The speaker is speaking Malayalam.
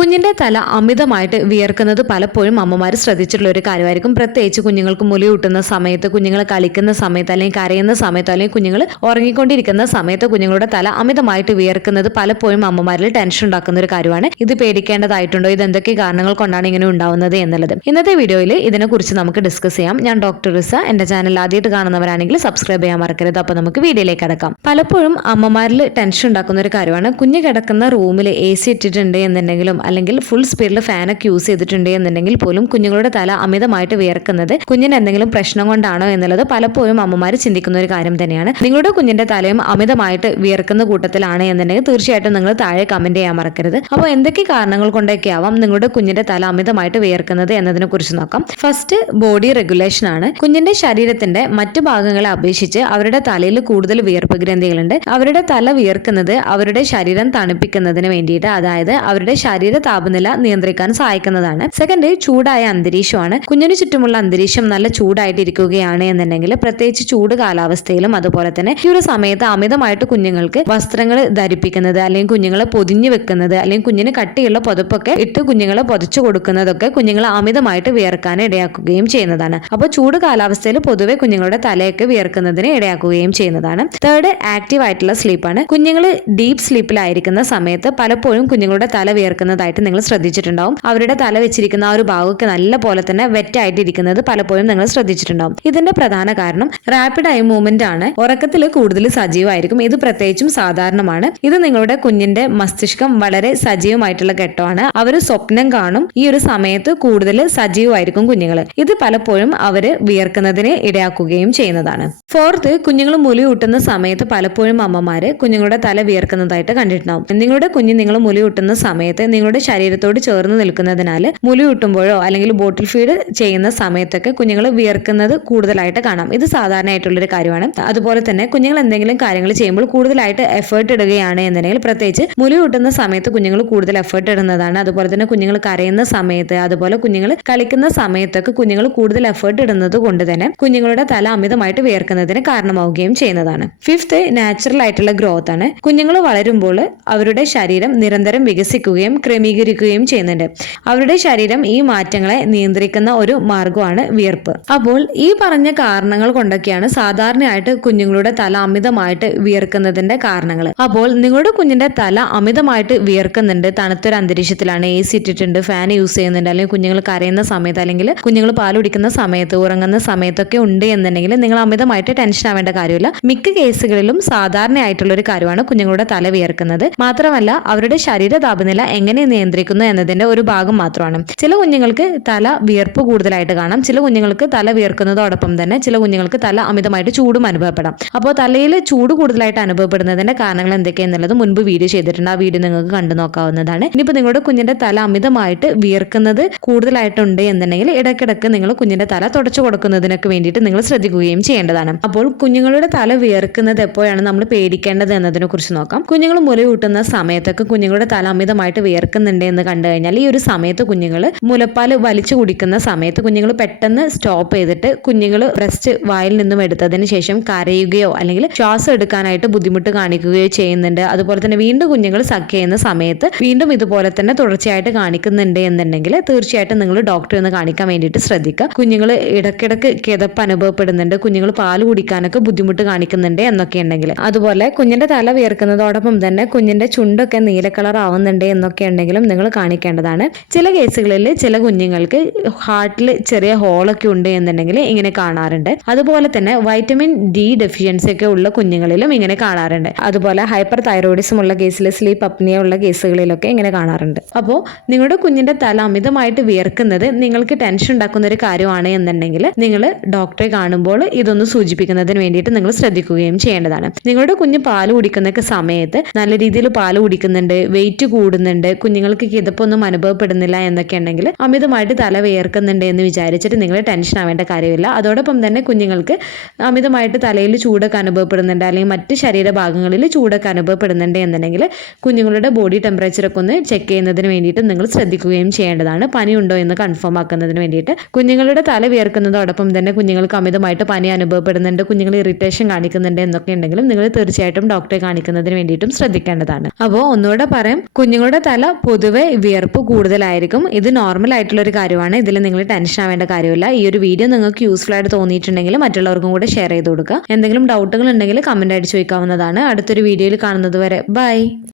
കുഞ്ഞിന്റെ തല അമിതമായിട്ട് വിയർക്കുന്നത് പലപ്പോഴും അമ്മമാർ ശ്രദ്ധിച്ചിട്ടുള്ള ഒരു കാര്യമായിരിക്കും. പ്രത്യേകിച്ച് കുഞ്ഞുങ്ങൾക്ക് മുലയൂട്ടുന്ന സമയത്ത് കുഞ്ഞുങ്ങൾ കളിക്കുന്ന സമയത്ത് അല്ലെങ്കിൽ കരയുന്ന സമയത്ത് അല്ലെങ്കിൽ കുഞ്ഞുങ്ങൾ ഉറങ്ങിക്കൊണ്ടിരിക്കുന്ന സമയത്ത് കുഞ്ഞുങ്ങളുടെ തല അമിതമായിട്ട് വിയർക്കുന്നത് പലപ്പോഴും അമ്മമാരിൽ ടെൻഷൻ ഉണ്ടാക്കുന്ന ഒരു കാര്യമാണ്. ഇത് പേടിക്കേണ്ടതായിട്ടുണ്ടോ? ഇത് എന്തൊക്കെ കാരണങ്ങൾ കൊണ്ടാണ് ഇങ്ങനെ ഉണ്ടാവുന്നത് എന്നുള്ളത്. ഇന്നത്തെ വീഡിയോയിൽ ഇതിനെക്കുറിച്ച് നമുക്ക് ഡിസ്കസ് ചെയ്യാം. ഞാൻ ഡോക്ടർ റിസ. എന്റെ ചാനൽ ആദ്യമായിട്ട് കാണുന്നവരാണെങ്കിൽ സബ്സ്ക്രൈബ് ചെയ്യാൻ മറക്കരുത്. അപ്പോൾ നമുക്ക് വീഡിയോയിലേക്ക് അടക്കാം പലപ്പോഴും അമ്മമാരിൽ ടെൻഷൻ ഉണ്ടാക്കുന്ന ഒരു കാര്യമാണ്. കുഞ്ഞ് കിടക്കുന്ന റൂമിൽ എ സി ഇട്ടിട്ടുണ്ട് എന്നുണ്ടെങ്കിലും അല്ലെങ്കിൽ ഫുൾ സ്പീഡിൽ ഫാനൊക്കെ യൂസ് ചെയ്തിട്ടുണ്ട് എന്നുണ്ടെങ്കിൽ പോലും കുഞ്ഞുങ്ങളുടെ തല അമിതമായിട്ട് വിയർക്കുന്നത് കുഞ്ഞിന് എന്തെങ്കിലും പ്രശ്നം കൊണ്ടാണോ എന്നുള്ളത് പലപ്പോഴും അമ്മമാർ ചിന്തിക്കുന്ന ഒരു കാര്യം തന്നെയാണ്. നിങ്ങളുടെ കുഞ്ഞിന്റെ തലയും അമിതമായിട്ട് വിയർക്കുന്ന കൂട്ടത്തിലാണ് എന്നുണ്ടെങ്കിൽ തീർച്ചയായിട്ടും നിങ്ങൾ താഴെ കമന്റ് ചെയ്യാൻ മറക്കരുത്. അപ്പോൾ എന്തൊക്കെ കാരണങ്ങൾ കൊണ്ടൊക്കെ ആവാം നിങ്ങളുടെ കുഞ്ഞിന്റെ തല അമിതമായിട്ട് വിയർക്കുന്നത് എന്നതിനെ കുറിച്ച് നോക്കാം. ഫസ്റ്റ് ബോഡി റെഗുലേഷൻ ആണ്. കുഞ്ഞിന്റെ ശരീരത്തിന്റെ മറ്റു ഭാഗങ്ങളെ അപേക്ഷിച്ച് അവരുടെ തലയിൽ കൂടുതൽ വിയർപ്പ് ഗ്രന്ഥികളുണ്ട്. അവരുടെ തല വിയർക്കുന്നത് അവരുടെ ശരീരം തണുപ്പിക്കുന്നതിന് വേണ്ടിയിട്ട് അതായത് അവരുടെ ശരീര താപനില നിയന്ത്രിക്കാൻ സഹായിക്കുന്നതാണ്. സെക്കൻഡ് ചൂടായ അന്തരീക്ഷമാണ്. കുഞ്ഞിന് ചുറ്റുമുള്ള അന്തരീക്ഷം നല്ല ചൂടായിട്ടിരിക്കുകയാണ് എന്നുണ്ടെങ്കിൽ പ്രത്യേകിച്ച് ചൂട് കാലാവസ്ഥയിലും അതുപോലെ തന്നെ ഈ ഒരു സമയത്ത് അമിതമായിട്ട് കുഞ്ഞുങ്ങൾക്ക് വസ്ത്രങ്ങൾ ധരിപ്പിക്കുന്നത് അല്ലെങ്കിൽ കുഞ്ഞുങ്ങളെ പൊതിഞ്ഞു വെക്കുന്നത് അല്ലെങ്കിൽ കുഞ്ഞിന് കട്ടിയുള്ള പുതപ്പൊക്കെ ഇട്ട് കുഞ്ഞുങ്ങളെ പൊതിച്ചു കൊടുക്കുന്നതൊക്കെ കുഞ്ഞുങ്ങളെ അമിതമായിട്ട് വിയർക്കാൻ ഇടയാക്കുകയും ചെയ്യുന്നതാണ്. അപ്പോൾ ചൂട് കാലാവസ്ഥയിൽ പൊതുവെ കുഞ്ഞുങ്ങളുടെ തലയൊക്കെ വിയർക്കുന്നതിന് ഇടയാക്കുകയും ചെയ്യുന്നതാണ്. തേർഡ് ആക്റ്റീവ് ആയിട്ടുള്ള സ്ലീപ്പാണ് കുഞ്ഞുങ്ങൾ ഡീപ്പ് സ്ലീപ്പിലായിരിക്കുന്ന സമയത്ത് പലപ്പോഴും കുഞ്ഞുങ്ങളുടെ തല വിയർക്കുന്നതായിട്ട് നിങ്ങൾ ശ്രദ്ധിച്ചിട്ടുണ്ടാവും. അവരുടെ തല വെച്ചിരിക്കുന്ന ആ ഒരു ഭാഗമൊക്കെ നല്ല പോലെ തന്നെ വെറ്റായിട്ട് ഇരിക്കുന്നത് പലപ്പോഴും നിങ്ങൾ ശ്രദ്ധിച്ചിട്ടുണ്ടാവും. ഇതിന്റെ പ്രധാന കാരണം റാപ്പിഡ് ഐ മൂവ്മെന്റ് ആണ്. ഉറക്കത്തിൽ കൂടുതൽ സജീവമായിരിക്കും. ഇത് പ്രത്യേകിച്ചും സാധാരണമാണ്. ഇത് നിങ്ങളുടെ കുഞ്ഞിന്റെ മസ്തിഷ്കം വളരെ സജീവമായിട്ടുള്ള ഘട്ടമാണ്. അവർ സ്വപ്നം കാണും. ഈ ഒരു സമയത്ത് കൂടുതൽ സജീവമായിരിക്കും കുഞ്ഞുങ്ങൾ ഇത് പലപ്പോഴും അവർ വിയർക്കുന്നതിന് ഇടയാക്കുകയും ചെയ്യുന്നതാണ്. ഫോർത്ത് കുഞ്ഞുങ്ങൾ മുലി കൂട്ടുന്ന സമയത്ത് പലപ്പോഴും അമ്മമാര് കുഞ്ഞുങ്ങളുടെ തല വിയർക്കുന്നതായിട്ട് കണ്ടിട്ടുണ്ടാവും. നിങ്ങളുടെ കുഞ്ഞ് നിങ്ങൾ മുലി കൂട്ടുന്ന സമയത്ത് നിങ്ങളുടെ ശരീരത്തോട് ചേർന്ന് നിൽക്കുന്നതിനാൽ മുലി കിട്ടുമ്പോഴോ അല്ലെങ്കിൽ ബോട്ടിൽ ഫീഡ് ചെയ്യുന്ന സമയത്തൊക്കെ കുഞ്ഞുങ്ങൾ വിയർക്കുന്നത് കൂടുതലായിട്ട് കാണാം. ഇത് സാധാരണയായിട്ടുള്ളൊരു കാര്യമാണ്. അതുപോലെ തന്നെ കുഞ്ഞുങ്ങൾ എന്തെങ്കിലും കാര്യങ്ങൾ ചെയ്യുമ്പോൾ കൂടുതലായിട്ട് എഫേർട്ട് ഇടുകയാണ് എന്നുണ്ടെങ്കിൽ പ്രത്യേകിച്ച് മുലി കിട്ടുന്ന സമയത്ത് കുഞ്ഞുങ്ങൾ കൂടുതൽ എഫേർട്ട് ഇടുന്നതാണ്. അതുപോലെ തന്നെ കുഞ്ഞുങ്ങൾ കരയുന്ന സമയത്ത് അതുപോലെ കുഞ്ഞുങ്ങൾ കളിക്കുന്ന സമയത്തൊക്കെ കുഞ്ഞുങ്ങൾ കൂടുതൽ എഫേർട്ട് ഇടുന്നത് കൊണ്ട് തന്നെ കുഞ്ഞുങ്ങളുടെ തല അമിതമായിട്ട് വിയർക്കുന്നതിന് കാരണമാവുകയും ചെയ്യുന്നതാണ്. ഫിഫ്ത്ത് നാച്ചുറൽ ആയിട്ടുള്ള ഗ്രോത്ത് ആണ്. കുഞ്ഞുങ്ങൾ വളരുമ്പോൾ അവരുടെ ശരീരം നിരന്തരം വികസിക്കുകയും ക്രമീകരിക്കുകയും ചെയ്യുന്നുണ്ട്. അവരുടെ ശരീരം ഈ മാറ്റങ്ങളെ നിയന്ത്രിക്കുന്ന ഒരു മാർഗമാണ് വിയർപ്പ്. അപ്പോൾ ഈ പറഞ്ഞ കാരണങ്ങൾ കൊണ്ടൊക്കെയാണ് സാധാരണയായിട്ട് കുഞ്ഞുങ്ങളുടെ തല അമിതമായിട്ട് വിയർക്കുന്നതിന്റെ കാരണങ്ങൾ. അപ്പോൾ നിങ്ങളുടെ കുഞ്ഞിന്റെ തല അമിതമായിട്ട് വിയർക്കുന്നുണ്ട് തണുത്തൊരു അന്തരീക്ഷത്തിലാണ് എ സി ഇട്ടിട്ടുണ്ട് ഫാൻ യൂസ് ചെയ്യുന്നുണ്ട് അല്ലെങ്കിൽ കുഞ്ഞുങ്ങൾ കരയുന്ന സമയത്ത് അല്ലെങ്കിൽ കുഞ്ഞുങ്ങൾ പാൽ കുടിക്കുന്ന സമയത്ത് ഉറങ്ങുന്ന സമയത്തൊക്കെ ഉണ്ട് എന്നുണ്ടെങ്കിൽ നിങ്ങൾ അമിതമായിട്ട് ടെൻഷൻ ആവേണ്ട കാര്യമില്ല. മിക്ക കേസുകളിലും സാധാരണയായിട്ടുള്ള ഒരു കാര്യമാണ് കുഞ്ഞുങ്ങളുടെ തല വിയർക്കുന്നത്. മാത്രമല്ല അവരുടെ ശരീര താപനില എങ്ങനെ നിയന്ത്രിക്കുന്നു എന്നതിന്റെ ഒരു ഭാഗം മാത്രമാണ്. ചില കുഞ്ഞുങ്ങൾക്ക് തല വിയർപ്പ് കൂടുതലായിട്ട് കാണാം. ചില കുഞ്ഞുങ്ങൾക്ക് തല വിയർക്കുന്നതോടൊപ്പം തന്നെ ചില കുഞ്ഞുങ്ങൾക്ക് തല അമിതമായിട്ട് ചൂടും അനുഭവപ്പെടാം. അപ്പോൾ തലയിൽ ചൂട് കൂടുതലായിട്ട് അനുഭവപ്പെടുന്നതിന്റെ കാരണങ്ങൾ എന്തൊക്കെയെന്നുള്ളത് മുൻപ് വീഡിയോ ചെയ്തിട്ടുണ്ട്. ആ വീഡിയോ നിങ്ങൾക്ക് കണ്ടു നോക്കാവുന്നതാണ്. ഇനിയിപ്പോൾ നിങ്ങളുടെ കുഞ്ഞിന്റെ തല അമിതമായിട്ട് വിയർക്കുന്നത് കൂടുതലായിട്ടുണ്ട് എന്നുണ്ടെങ്കിൽ ഇടയ്ക്കിടയ്ക്ക് നിങ്ങൾ കുഞ്ഞിന്റെ തല തുടച്ചു കൊടുക്കുന്നതിനൊക്കെ വേണ്ടിയിട്ട് നിങ്ങൾ ശ്രദ്ധിക്കുകയും ചെയ്യേണ്ടതാണ്. അപ്പോൾ കുഞ്ഞുങ്ങളുടെ തല വിയർക്കുന്നത് എപ്പോഴാണ് നമ്മൾ പേടിക്കേണ്ടത് എന്നതിനെ കുറിച്ച് നോക്കാം. കുഞ്ഞുങ്ങൾ മുലയൂട്ടുന്ന സമയത്തൊക്കെ കുഞ്ഞുങ്ങളുടെ തല അമിതമായിട്ട് വിയർക്കുന്നുണ്ട് എന്ന് കണ്ടു കഴിഞ്ഞാൽ ഈ ഒരു സമയത്ത് കുഞ്ഞുങ്ങൾ മുലപ്പാൽ വലിച്ചു കുടിക്കുന്ന സമയത്ത് കുഞ്ഞുങ്ങൾ പെട്ടെന്ന് സ്റ്റോപ്പ് ചെയ്തിട്ട് കുഞ്ഞുങ്ങൾ ബ്രസ്റ്റ് വായിൽ നിന്നും എടുത്തതിന് ശേഷം കരയുകയോ അല്ലെങ്കിൽ ശ്വാസം എടുക്കാനായിട്ട് ബുദ്ധിമുട്ട് കാണിക്കുകയോ ചെയ്യുന്നുണ്ട്. അതുപോലെ തന്നെ വീണ്ടും കുഞ്ഞുങ്ങൾ സക്ക് ചെയ്യുന്ന സമയത്ത് വീണ്ടും ഇതുപോലെ തന്നെ തുടർച്ചയായിട്ട് കാണിക്കുന്നുണ്ട് എന്നുണ്ടെങ്കിൽ തീർച്ചയായിട്ടും നിങ്ങൾ ഡോക്ടറെ ഒന്ന് കാണിക്കാൻ വേണ്ടിയിട്ട് ശ്രദ്ധിക്കുക. കുഞ്ഞുങ്ങൾ ഇടയ്ക്കിടയ്ക്ക് കിതപ്പ് അനുഭവപ്പെടുന്നുണ്ട്. കുഞ്ഞുങ്ങൾ പാൽ കുടിക്കാനൊക്കെ ബുദ്ധിമുട്ട് കാണിക്കുന്നുണ്ട് എന്നൊക്കെ ഉണ്ടെങ്കിൽ. അതുപോലെ കുഞ്ഞിന്റെ തല വിയർക്കുന്നതോടൊപ്പം തന്നെ കുഞ്ഞിന്റെ ചുണ്ടൊക്കെ നീല കളർ ആവുന്നുണ്ട് എന്നൊക്കെ ഉണ്ടെങ്കിലും നിങ്ങൾ കാണിക്കേണ്ടതാണ്. ചില കേസുകളിൽ ചില കുഞ്ഞുങ്ങൾക്ക് ഹാർട്ടിൽ ചെറിയ ഹോളൊക്കെ ഉണ്ട് എന്നുണ്ടെങ്കിൽ ഇങ്ങനെ കാണാറുണ്ട്. അതുപോലെ തന്നെ വൈറ്റമിൻ ഡി ഡെഫിഷ്യൻസി ഒക്കെ ഉള്ള കുഞ്ഞുങ്ങളിലും ഇങ്ങനെ കാണാറുണ്ട്. അതുപോലെ ഹൈപ്പർ തൈറോയിഡിസം ഉള്ള കേസിൽ സ്ലീപ്പ് അപ്നിയ ഉള്ള കേസുകളിലൊക്കെ ഇങ്ങനെ കാണാറുണ്ട്. അപ്പോൾ നിങ്ങളുടെ കുഞ്ഞിന്റെ തല അമിതമായിട്ട് വിയർക്കുന്നത് നിങ്ങൾക്ക് ടെൻഷൻ ഉണ്ടാക്കുന്ന ഒരു കാര്യമാണ് എന്നുണ്ടെങ്കിൽ നിങ്ങൾ ഡോക്ടറെ കാണുമ്പോൾ ഇതൊന്ന് സൂചിപ്പിക്കുന്നതിന് വേണ്ടിയിട്ട് നിങ്ങൾ ശ്രദ്ധിക്കുകയും ചെയ്യേണ്ടതാണ്. നിങ്ങളുടെ കുഞ്ഞ് പാൽ കുടിക്കുന്ന സമയത്ത് നല്ല രീതിയിൽ പാൽ കുടിക്കുന്നുണ്ട് വെയിറ്റ് കൂടുന്നുണ്ട് കുഞ്ഞുങ്ങൾക്ക് കിതപ്പൊന്നും അനുഭവപ്പെടുന്നില്ല എന്നൊക്കെ ഉണ്ടെങ്കിൽ അമിതമായിട്ട് തല വിയർക്കുന്നുണ്ട് എന്ന് വിചാരിച്ചിട്ട് നിങ്ങൾ ടെൻഷൻ ആവേണ്ട കാര്യമില്ല. അതോടൊപ്പം തന്നെ കുഞ്ഞുങ്ങൾക്ക് അമിതമായിട്ട് തലയിൽ ചൂടൊക്കെ അനുഭവപ്പെടുന്നുണ്ട്. അല്ലെങ്കിൽ മറ്റ് ശരീരഭാഗങ്ങളിൽ ചൂടൊക്കെ അനുഭവപ്പെടുന്നുണ്ട് എന്നുണ്ടെങ്കിൽ കുഞ്ഞുങ്ങളുടെ ബോഡി ടെമ്പറേച്ചറൊക്കെ ഒന്ന് ചെക്ക് ചെയ്യുന്നതിന് വേണ്ടിയിട്ട് നിങ്ങൾ ശ്രദ്ധിക്കുകയും ചെയ്യേണ്ടതാണ്. പനിയുണ്ടോ എന്ന് കൺഫേം ആക്കുന്നതിന് വേണ്ടിയിട്ട്. കുഞ്ഞുങ്ങളുടെ തല വിയർക്കുന്നതോടൊപ്പം തന്നെ കുഞ്ഞുങ്ങൾക്ക് അമിതമായിട്ട് പനി അനുഭവപ്പെടുന്നുണ്ട്. കുഞ്ഞുങ്ങൾ ഇറിറ്റേഷൻ കാണിക്കുന്നുണ്ട് എന്നൊക്കെ ഉണ്ടെങ്കിലും നിങ്ങൾ തീർച്ചയായിട്ടും ഡോക്ടറെ കാണിക്കുന്നതിന് വേണ്ടിയിട്ടും ശ്രദ്ധിക്കേണ്ടതാണ്. അപ്പോൾ ഒന്നുകൂടെ പറയാം. കുഞ്ഞുങ്ങളുടെ തല പൊതുവെ വിയർപ്പ് കൂടുതലായിരിക്കും. ഇത് നോർമൽ ആയിട്ടുള്ള ഒരു കാര്യമാണ്. ഇതിൽ നിങ്ങൾ ടെൻഷൻ ആവേണ്ട കാര്യമില്ല. ഈ ഒരു വീഡിയോ നിങ്ങൾക്ക് യൂസ്ഫുൾ ആയിട്ട് തോന്നിയിട്ടുണ്ടെങ്കിൽ മറ്റുള്ളവർക്കും കൂടെ ഷെയർ ചെയ്ത് കൊടുക്കുക. എന്തെങ്കിലും ഡൗട്ടുകൾ ഉണ്ടെങ്കിൽ കമന്റ് ആയിട്ട് ചോദിക്കാവുന്നതാണ്. അടുത്തൊരു വീഡിയോയിൽ കാണുന്നത് വരെ. ബൈ